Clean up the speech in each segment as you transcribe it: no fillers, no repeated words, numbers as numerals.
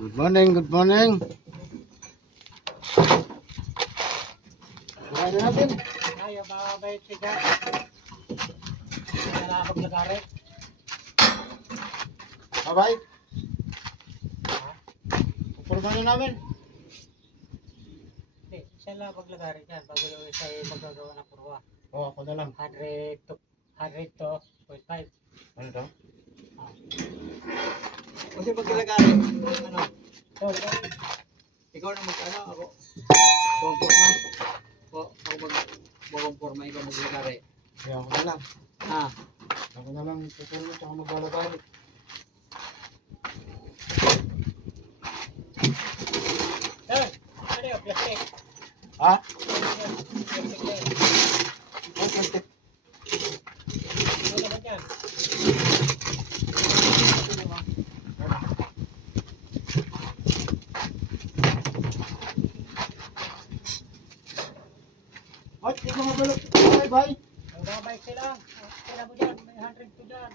Good morning, good morning. Kumain na natin. Ayaw ba bayit siya? Wala maglagari. Bye-bye. Pupurma na namin. Hindi, siya lang maglagari dyan bago yung isa ay magagawa ng purwa. Oo, ako na lang. 100 to 0.5. Ano to? Kasi pagkalagari, ano, So, ikaw na mag-ano, ako. Conforma. Ako mag-conforma, ikaw maglagari. Kaya ako na lang. Ah, Ako na lang pupurma tsaka maglalagay. sir, ano yung plastic? Ha? Plastic na yun. Ay, plastic. Ano naman yan? Ay, di ko mabalot. Bye-bye. Yung mga bike sila. Sila mo dyan, may 100 to dyan.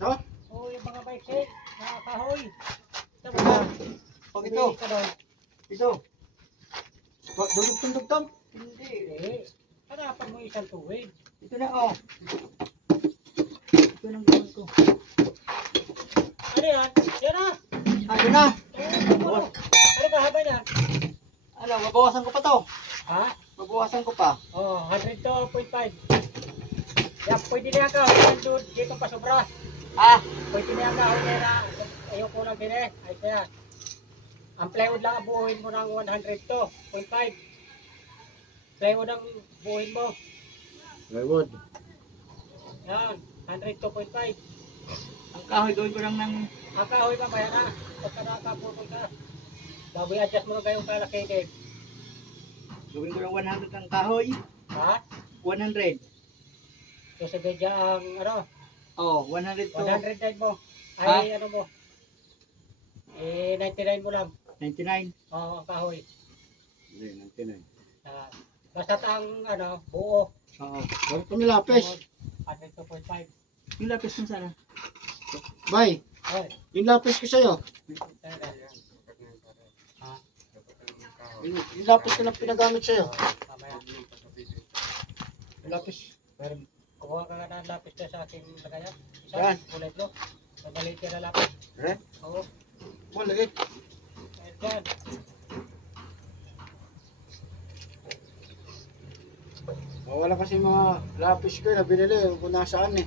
No? Oo, yung mga bike sila. Nakakahoy. Ito mo dyan. pag ito, Uwi ka doon. ito. Dugtong-dugtong. Hindi. Eh, hanapan mo isang tuwid. Ito na, oh. Ito nang gawin ko. Ano yan? Yan na! Ah, ito na. Oo, ano ba haba niyan? Ano, mabawasan ko pa to. Ha? Mabawasan ko pa. Oh, 100 to 0.5. Yan, pwede na yan ka. Yan, dito pa sobra. Ah, Pwede na yan ka. Ayaw ko lang din eh. Ayos na yan. Ang plywood lang ang buuhin mo ng 100 to 0.5. Plywood ang buuhin mo. Plywood. Yan, 100 to 0.5. ang kahoy gawin ko lang ng, Ang kahoy pa, bayan na. Pagka nakaputol ka. Baboy adjust mo na kayong kalaki din. gawin ko lang 100 ang kahoy. Ha? 100. So sa gadya ang ano, Oh, 100 to 109 mo. Ay ano mo. Eh 99 mo lang. 99. Oo, ang kahoy. Hindi, 99. Basta ang ano, buo. Oo. Bakit kami lapis? 102.5. Yung lapis mo sana. Bye. Ay, Yung lapis ko sa'yo. ha? Yung lapis ko lang pinagamit sa'yo. Mamaya. Yung lapis. Meron. Kuha ka nga ng lapis na sa aking lagayan. Isa, Yan. kulay blue. Maliit ka na lapis. Eh? Oo. Maliit. Ayan dyan. Wala kasi mga lapis ko na binili kung nasaan eh.